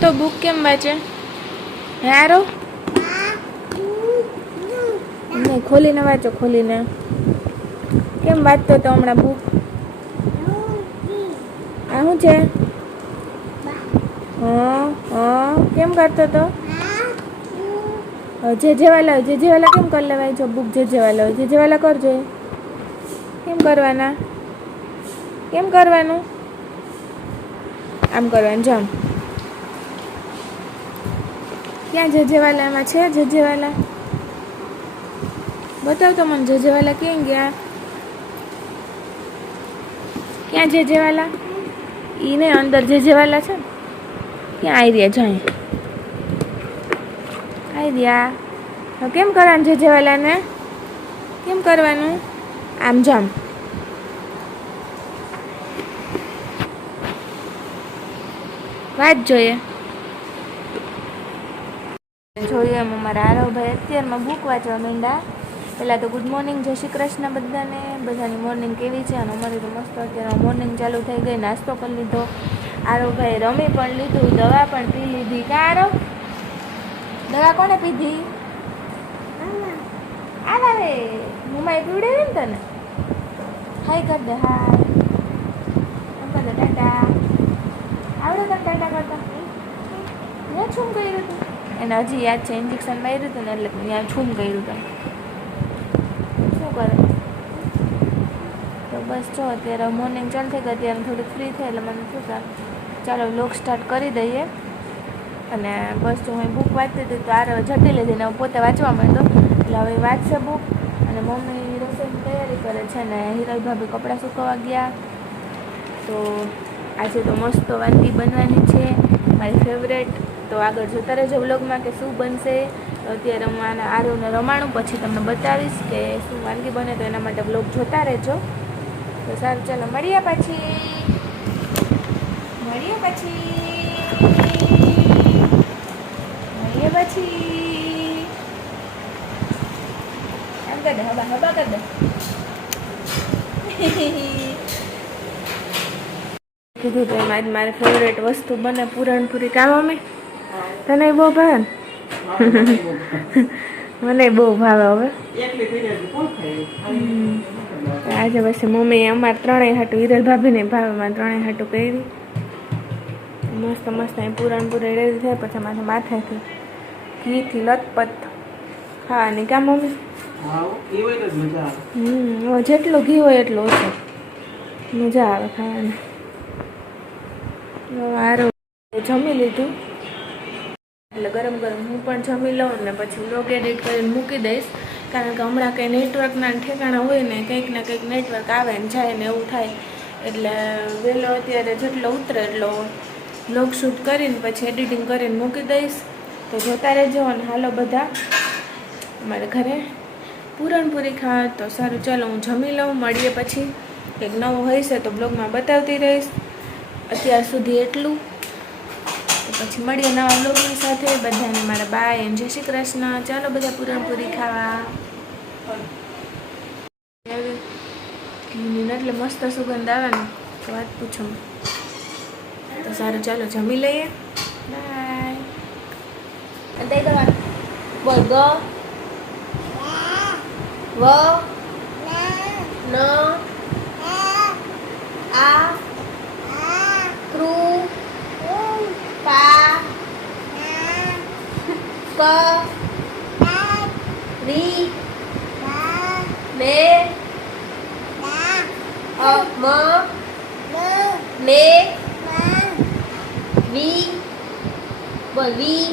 તો બુક કેમ વાંચે? યારો નહીં, ખોલીને વાંચો, ખોલીને. કેમ વાંચતો તો હમણાં બુક આ શું છે? હા હા. કેમ કરતો તો હવે જે જેવાલા હોય જે જેવાલા કેમ કરી લેવાય? છો બુક જે જેવાલા કરજો. કેમ કરવાના? કેમ કરવાનું? આમ કરવાનું જામ ક્યાં જે એમાં છે? જજેવાલા? જેવાલા બતાવ તો મને, જજેવાલા જેવાલા ક્યાં ગયા? ક્યાં જજેવાલા? એને અંદર જજેવાલા છે ક્યાં આવી રહ્યા જાય આવી રહ્યા. કેમ કરવાનું જજેવાલાને? જેવાલાને કેમ કરવાનું? આમ જામ. વાત જોઈએ. જોઈએ એમ અમારા આરવભાઈ. અત્યારમાં બુક વાંચવા માંડ્યા. પહેલાં તો ગુડ મોર્નિંગ જય શ્રી કૃષ્ણ બધાને. બધાની મોર્નિંગ કેવી છે? અને અમારી તો મસ્ત અત્યારે મોર્નિંગ ચાલુ થઈ ગઈ. નાસ્તો કરી લીધો. આરવભાઈ રમી પણ લીધું દવા પણ પી લીધી. કાં આરવ? દવા કોને પીધી? આના રે મમ્માએ પીવડાવી ને તને? હાય કર દે હાય એમ કર દે ટાટા આવડે તને ટાટા કરતા ત્યાં છું કર્યું હતું એને હજી યાદ છે ઇન્જેક્શન માર્યું હતું ને એટલે ત્યાં છૂમ કર્યું હતું શું કરે તો બસ જો અત્યારે મોર્નિંગ ચાલ થઈ ગઈ અત્યારે થોડીક ફ્રી થઈ એટલે મને શું થાય ચાલો લોક સ્ટાર્ટ કરી દઈએ અને બસ જો હું બુક વાંચતી હતી તો આરે જટી લીધી ને હું પોતે વાંચવા માંડ્યો એટલે હવે એ વાંચશે બુક અને મમ્મી રસોઈની તૈયારી કરે છે ને હિરલ ભાભી કપડાં સુકવવા ગયા. તો આજે તો મસ્ત વાનગી બનવાની છે, મારી ફેવરેટ તો આગળ જોતા રહેજો વ્લોગમાં કે શું બનશે. તો અત્યારે હું આના આરુને રમાણું પછી તમને બતાવીશ કે શું વાનગી બને તો એના માટે વ્લોગ જોતા રહેજો. તો સારું, ચાલો મળીએ પછી. મળીએ પછી મળીએ પછી એમ કર દે હબા હબા કર દે કીધું તો એમ આજ મારી ફેવરેટ વસ્તુ બને પૂરણપૂરી કામ અમે તને બહુ ભાવે? મને બહુ ભાવે હવે. આજે પછી મમ્મી અમારે ત્રણેય હાટું હિરલ ભાભીને ભાવે મારે ત્રણેય હાટું કરી મસ્ત મસ્ત અહીં પૂરણપૂરી રેડી થાય પછી માથે માથેથી ઘીથી લથપથ ખાવાની. કામ મમ્મી? હમ જેટલું ઘી હોય એટલું ઓછું. મજા આવે ખાવાની. સારું જમી લીધું. એટલે ગરમ ગરમ હું પણ જમી લઉં ને પછી લોગ એડિટ કરીને મૂકી દઈશ. કારણ કે હમણાં કંઈ નેટવર્કના ઠેકાણા હોય ને, કંઈક ને કંઈક નેટવર્ક આવે ને જાય ને એવું થાય. એટલે વહેલો અત્યારે જેટલો ઉતરે એટલો લોગ શૂટ કરીને પછી એડિટિંગ કરીને મૂકી દઈશ. તો જોતા રહેજો અને હાલો બધા. અમારે ઘરે. પૂરણપૂરી ખાવા તો સારું, ચાલો હું જમી લઉં, મળીએ પછી. કંઈક નવું હશે તો બ્લોગમાં બતાવતી રહીશ. અત્યાર સુધી એટલું. તો પછી મળીએ નવા બ્લોગની સાથે. બધાને મારા બાય એમ જય શ્રી કૃષ્ણ. ચાલો બધા પૂરણપૂરી ખાવા. એટલે મસ્ત સુગંધ આવે ને. વાત પૂછો. તો સારું, ચાલો જમી લઈએ. બાય. બોલ ગ વ ન આ ક્રુ પા ક રી મે મ મે વી વી